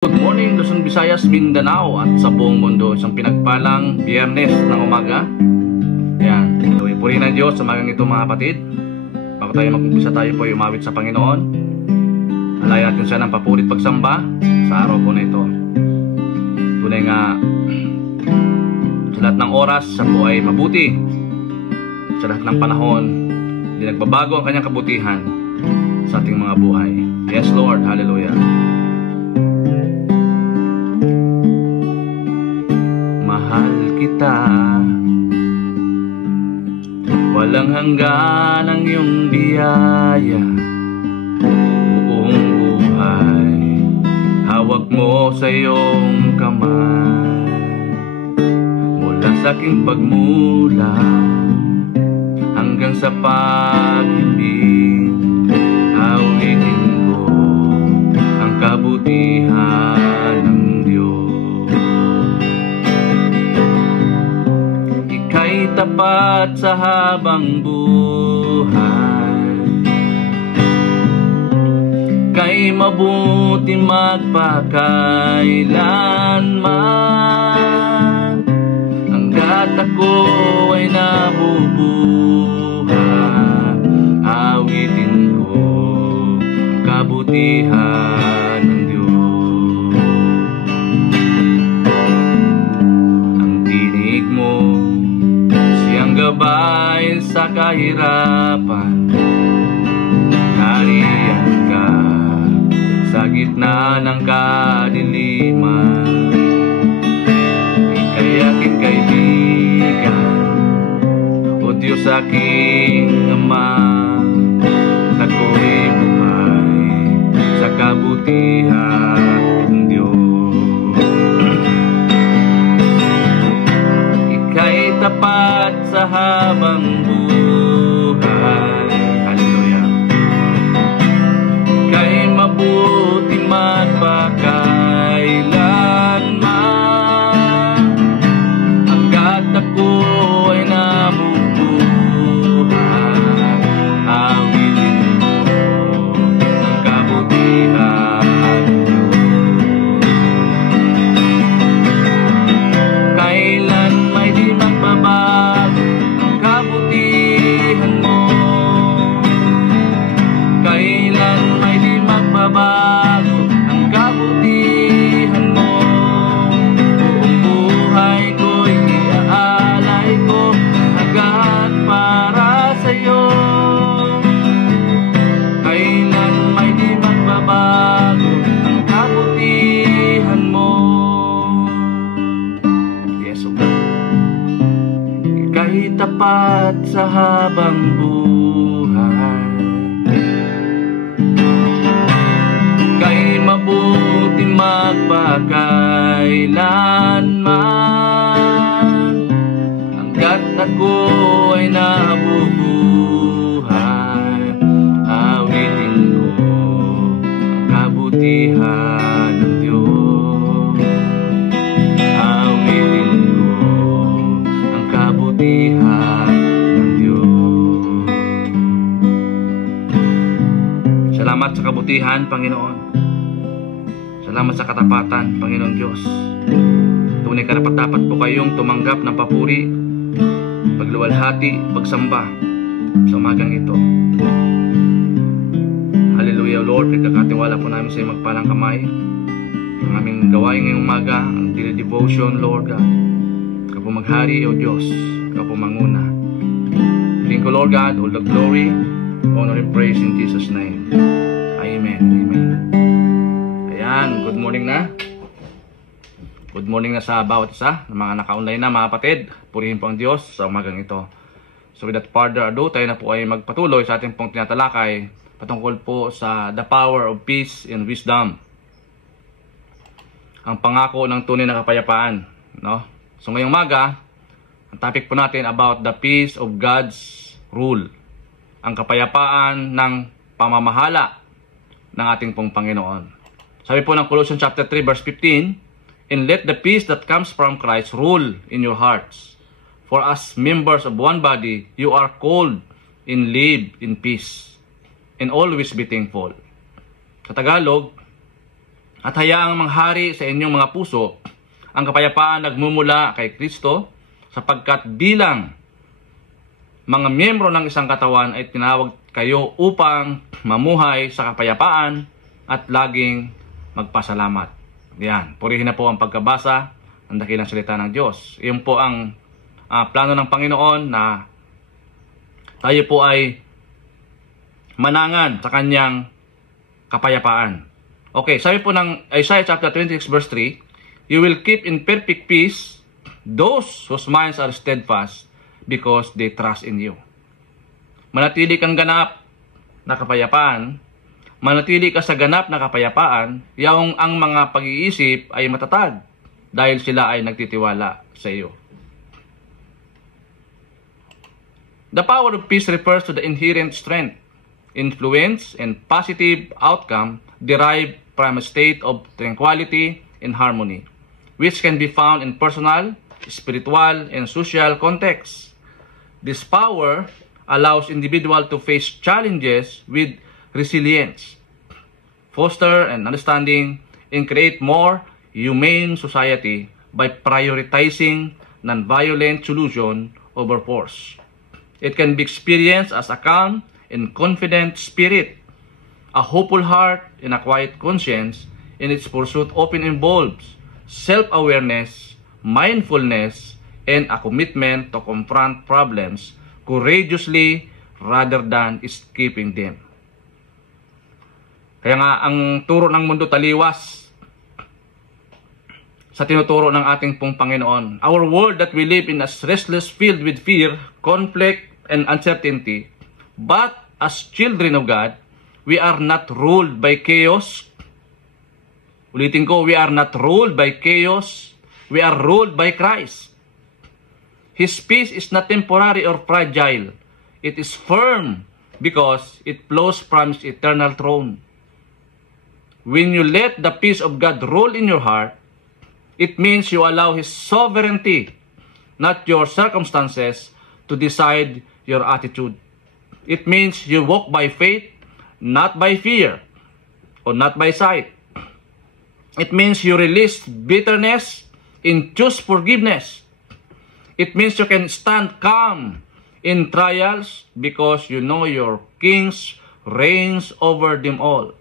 Good morning Luzon, Visayas, Mindanao at sa buong mundo. Isang pinagpalang Biyernes ng umaga. Yan, purihin ng Diyos sa umagang ito mga kapatid. Bago tayo mag-umpisa, tayo po ay umawit sa Panginoon. Alayan natin siya ng papurit pagsamba sa araw po na ito. Tunay nga sa lahat ng oras siya po ay mabuti. Sa lahat ng panahon hindi nagbabago ang kanyang kabutihan sa ating mga buhay. Yes Lord, hallelujah. Mahal kita, walang hanggan ang iyong biyaya. Buong buhay hawak mo sa iyong kamay. Mula sa aking pagmula hanggang sa pag-ibig, awitin ko ang kabutihan ng Diyos. Ika'y tapat sa habang buhay, ka'y mabuti magpakailanman. Hanggat ako ay nabubuhay, awitin ko ang kabutihan ng Diyos. Ang tinig mo siyang gabay sa kahirapan. Nariyan ka sa gitna ng kadiliman. Ika'y aking kaibigan, o Diyos aking Ama. Ako'y buhay sa kabutihan ng Diyos. Ika'y tapat sa habang buhay. Hallelujah. Ika'y mabuti magpakailanman. Hanggat ako ay nabubuhay, awitin ko ang kabutihan ng Diyos. Kailan may di magbabago ang kabutihan mo. Kailan may di magbabago ang kabutihan mo. Buong buhay ko'y iaalay ko agad para sa'yo. Kailan may di magbabago ang kabutihan mo. Yes, O God. Ika'y tapat sa habang buhay, ka'y mabuti magpakailanman. Hanggat ako ay nabubuhay, awitin ko ang kabutihan ng Diyos. Awitin ko ang kabutihan ng Diyos. Salamat sa kabutihan, Panginoon. Salamat sa katapatan, Panginoon Diyos. Tunay karapat-dapat po kayong tumanggap ng papuri, pagluwalhati, pagsamba sa umagang ito. Hallelujah, Lord. Nagkakatiwala po namin sa iyong magpalang kamay. Ang aming gawain ngayong umaga, ang daily devotion, Lord God. Ikaw po maghari, O Diyos. Ikaw po manguna. Thank you, Lord God, all the glory, honor, and praise in Jesus' name. Amen. Amen. Ayan, good morning na. Good morning na sa bawat isa ng mga naka-online na mga kapatid. Purihin po ang Diyos sa umagang ito. So without further ado, tayo na po ay magpatuloy sa ating pong tinatalakay patungkol po sa the power of peace and wisdom. Ang pangako ng tunay na kapayapaan, no? So ngayong umaga, ang topic po natin about the peace of God's rule. Ang kapayapaan ng pamamahala ng ating pong Panginoon. Sabi po ng Colossians chapter 3 verse 15, and let the peace that comes from Christ rule in your hearts. For as members of one body, you are called and live in peace, and always be thankful. Sa Tagalog, At hayaang manghari sa inyong mga puso ang kapayapaan nagmumula kay Kristo, sapagkat bilang mga miyembro ng isang katawan ay tinawag kayo upang mamuhay sa kapayapaan at laging magpasalamat. Yan, purihin na po ang pagkabasa ng dakilang salita ng Diyos. Iyon po ang plano ng Panginoon na tayo po ay manangan sa kanyang kapayapaan. Okay, sabi po ng Isaiah chapter 26 verse 3, "You will keep in perfect peace those whose minds are steadfast because they trust in you." Manatili kang ganap na kapayapaan, manatili ka sa ganap na kapayapaan, yaong ang mga pag-iisip ay matatag dahil sila ay nagtitiwala sa iyo. The power of peace refers to the inherent strength, influence, and positive outcome derived from a state of tranquility and harmony, which can be found in personal, spiritual, and social contexts. This power allows individuals to face challenges with resilience, foster an understanding, and create more humane society by prioritizing nonviolent solution over force. It can be experienced as a calm and confident spirit, a hopeful heart, and a quiet conscience. In its pursuit often involves self-awareness, mindfulness, and a commitment to confront problems courageously rather than escaping them. Kaya nga, ang turo ng mundo taliwas sa tinuturo ng ating pong Panginoon. Our world that we live in is restless, filled with fear, conflict, and uncertainty. But as children of God, we are not ruled by chaos. Ulitin ko, we are not ruled by chaos. We are ruled by Christ. His peace is not temporary or fragile. It is firm because it flows from His eternal throne. When you let the peace of God rule in your heart, it means you allow His sovereignty, not your circumstances, to decide your attitude. It means you walk by faith, not by fear, or not by sight. It means you release bitterness and choose forgiveness. It means you can stand calm in trials because you know your King reigns over them all.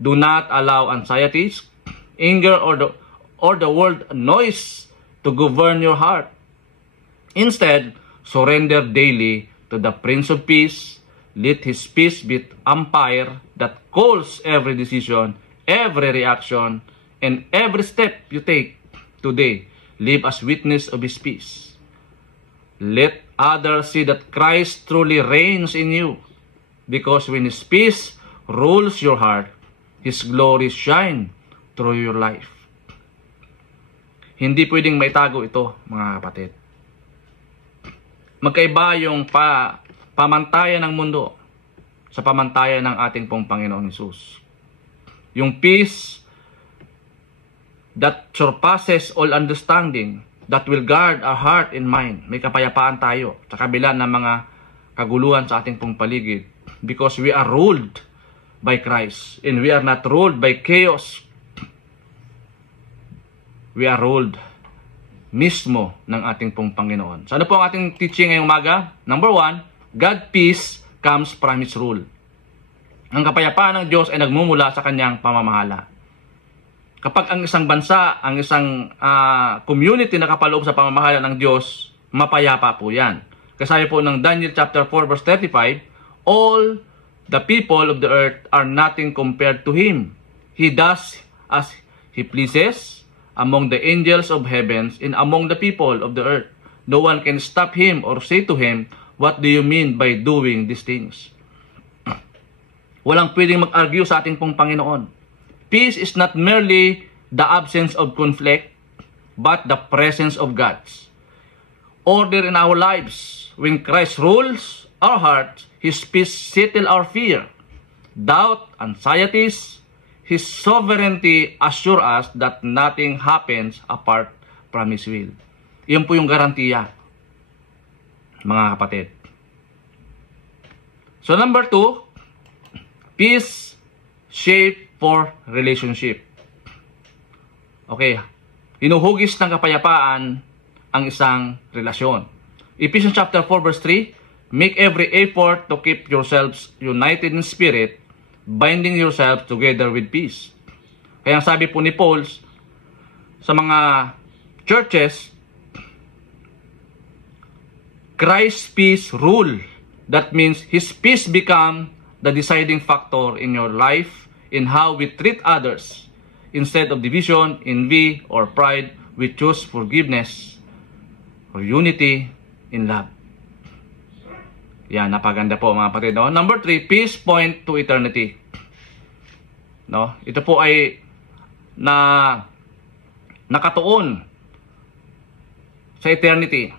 Do not allow anxieties, anger, or the world noise to govern your heart. Instead, surrender daily to the Prince of Peace. Let His peace be umpire that calls every decision, every reaction, and every step you take today. Live as witness of His peace. Let others see that Christ truly reigns in you. Because when His peace rules your heart, His glory shine through your life. Hindi pwedeng maitago ito, mga kapatid. Magkaiba yung pamantayan ng mundo sa pamantayan ng ating pong Panginoong Hesus. Yung peace that surpasses all understanding, that will guard our heart and mind. May kapayapaan tayo sa kabila ng mga kaguluhan sa ating pong paligid because we are ruled by Christ and we are not ruled by chaos. We are ruled mismo ng ating pong Panginoon. So ano po ang ating teaching ngayong umaga? Number 1, God peace comes from His rule. Ang kapayapaan ng Diyos ay nagmumula sa kanyang pamamahala. Kapag ang isang bansa, ang isang community na kapaloob sa pamamahala ng Diyos, mapayapa po yan. Kasaya po ng Daniel chapter 4 verse 35, all the people of the earth are nothing compared to Him. He does as He pleases among the angels of heavens and among the people of the earth. No one can stop Him or say to Him, what do you mean by doing these things? Walang pwedeng mag-argue sa ating pong Panginoon. Peace is not merely the absence of conflict, but the presence of God's order in our lives. When Christ rules our hearts, His peace settles our fear, doubt, anxieties. His sovereignty assure us that nothing happens apart from His will. Iyon po yung garantiya, mga kapatid. So number 2, peace shape for relationship. Okay, hinuhugis ng kapayapaan ang isang relasyon. Ephesians chapter 4 verse 3, make every effort to keep yourselves united in spirit, binding yourselves together with peace. Kaya sabi po ni Paul sa mga churches, Christ's peace rule. That means His peace become the deciding factor in your life, in how we treat others. Instead of division, envy, or pride, we choose forgiveness or unity in love. Yan, napaganda po mga kapatid. No? Number 3, peace point to eternity. No? Ito po ay nakatuon sa eternity.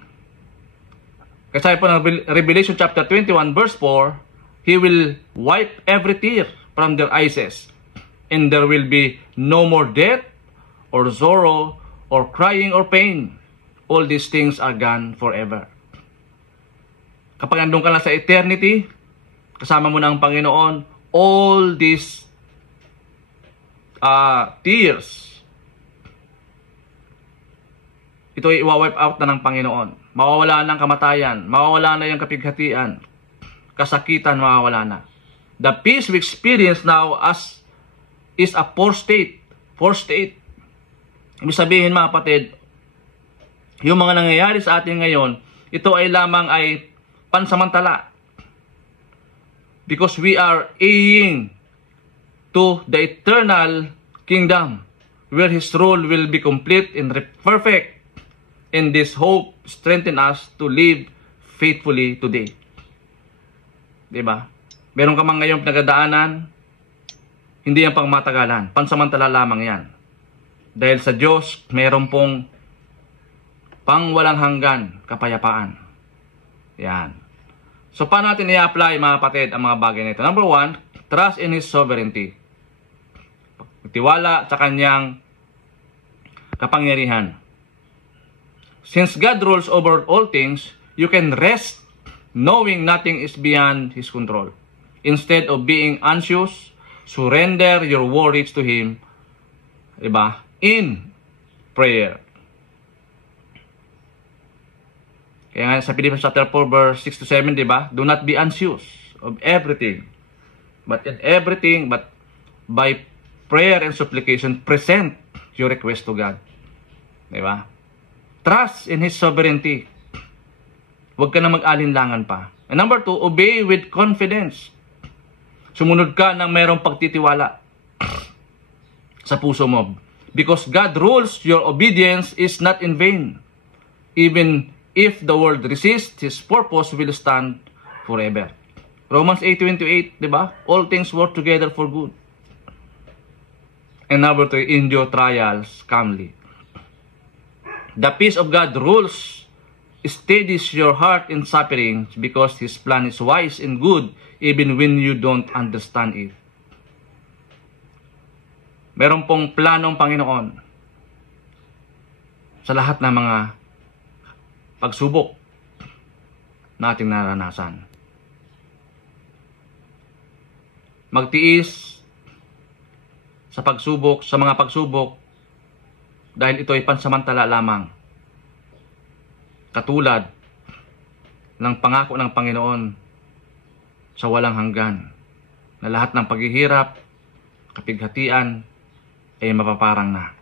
Kasi po ng Revelation chapter 21 verse 4, He will wipe every tear from their eyes, and there will be no more death or sorrow or crying or pain. All these things are gone forever. Kapag andun ka na sa eternity, kasama mo na ang Panginoon, all these tears, ito ay iwa-wipe out na ng Panginoon. Mawawala ng kamatayan, mawawala na yung kapighatian, kasakitan, mawawala na. The peace we experience now is a fourth state. Ibig sabihin mga kapatid, yung mga nangyayari sa atin ngayon, ito ay lamang ay pansamantala. Because we are aiming to the eternal kingdom, where His rule will be complete and perfect. And this hope strengthen us to live faithfully today. Diba? Meron ka man ngayong pinagdadaanan, hindi yan pang matagalan. Pansamantala lamang yan. Dahil sa Diyos, meron pong pang walang hanggan kapayapaan. Yan. So, paano natin i-apply mga kapatid ang mga bagay na ito? Number 1, trust in His sovereignty. Tiwala sa Kanyang kapangyarihan. Since God rules over all things, you can rest knowing nothing is beyond His control. Instead of being anxious, surrender your worries to Him, diba? In prayer. Kaya nga sa Philippians chapter 4 verse 6 to 7, diba? Do not be anxious of everything, but in everything, but by prayer and supplication, present your request to God. Diba? Trust in His sovereignty. Huwag ka na mag-alinlangan pa. And number 2, obey with confidence. Sumunod ka ng mayroong pagtitiwala sa puso mo. Because God rules, your obedience is not in vain. Even if the world resists, His purpose will stand forever. Romans 8:28, diba? All things work together for good. And number 3, endure trials calmly. The peace of God rules, steadies your heart in suffering because His plan is wise and good even when you don't understand it. Meron pong planong Panginoon sa lahat ng mga pagsubok na ating naranasan. Magtiis sa pagsubok, sa mga pagsubok, dahil ito ay pansamantala lamang. Katulad ng pangako ng Panginoon sa walang hanggan, na lahat ng paghihirap, kapighatian, ay mapaparang na.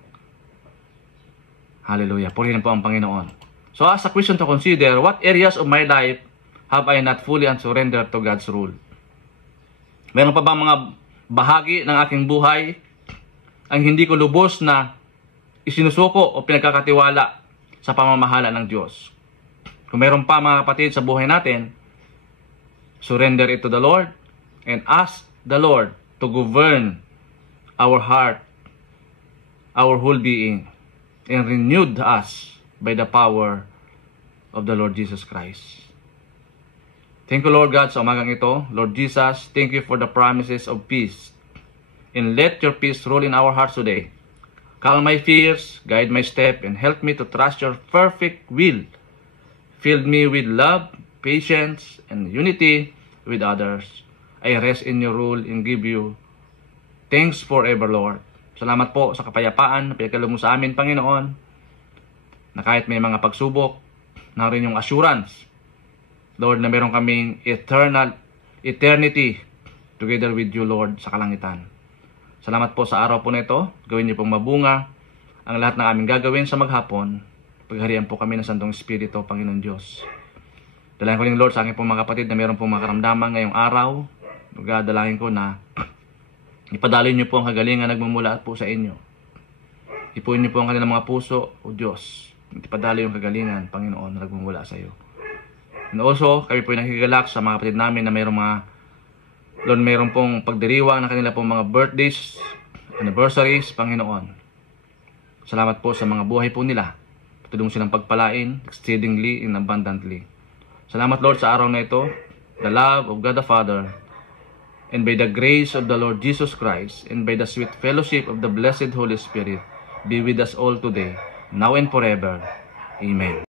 Hallelujah. Purihin po ang Panginoon. So as a question to consider, what areas of my life have I not fully surrendered to God's rule? Meron pa bang mga bahagi ng aking buhay ang hindi ko lubos na isinusuko o pinagkakatiwala sa pamamahala ng Diyos? Kung meron pa mga kapatid sa buhay natin, surrender it to the Lord and ask the Lord to govern our heart, our whole being, and renewed us by the power of the Lord Jesus Christ. Thank you, Lord God, sa umagang ito. Lord Jesus, thank you for the promises of peace. And let your peace rule in our hearts today. Calm my fears, guide my step, and help me to trust your perfect will. Fill me with love, patience, and unity with others. I rest in your rule and give you thanks forever, Lord. Salamat po sa kapayapaan na pinagkaloob mo sa amin, Panginoon, na kahit may mga pagsubok, naroon yung assurance, Lord, na meron kaming eternity together with you, Lord, sa kalangitan. Salamat po sa araw po na ito. Gawin niyo pong mabunga ang lahat ng aming gagawin sa maghapon. Pagharian po kami ng Santong Espiritu, Panginoon Diyos. Dalangin ko rin, Lord, sa aking pong mga kapatid na meron pong mga karamdaman ngayong araw. Dalangin ko na ipadalin niyo po ang kagalingan nagmumula po sa inyo. Ipuin niyo po ang kanilang mga puso, O Diyos. Ipadali yung kagalingan, Panginoon, na nagmumula sa iyo. And also, kami po yung nakikigalak sa mga kapatid namin na mayroon pong pagdiriwang ng kanila pong mga birthdays, anniversaries, Panginoon. Salamat po sa mga buhay po nila. Patuloy mo silang pagpalain, exceedingly and abundantly. Salamat, Lord, sa araw na ito. The love of God the Father, and by the grace of the Lord Jesus Christ, and by the sweet fellowship of the blessed Holy Spirit, be with us all today, now and forever. Amen.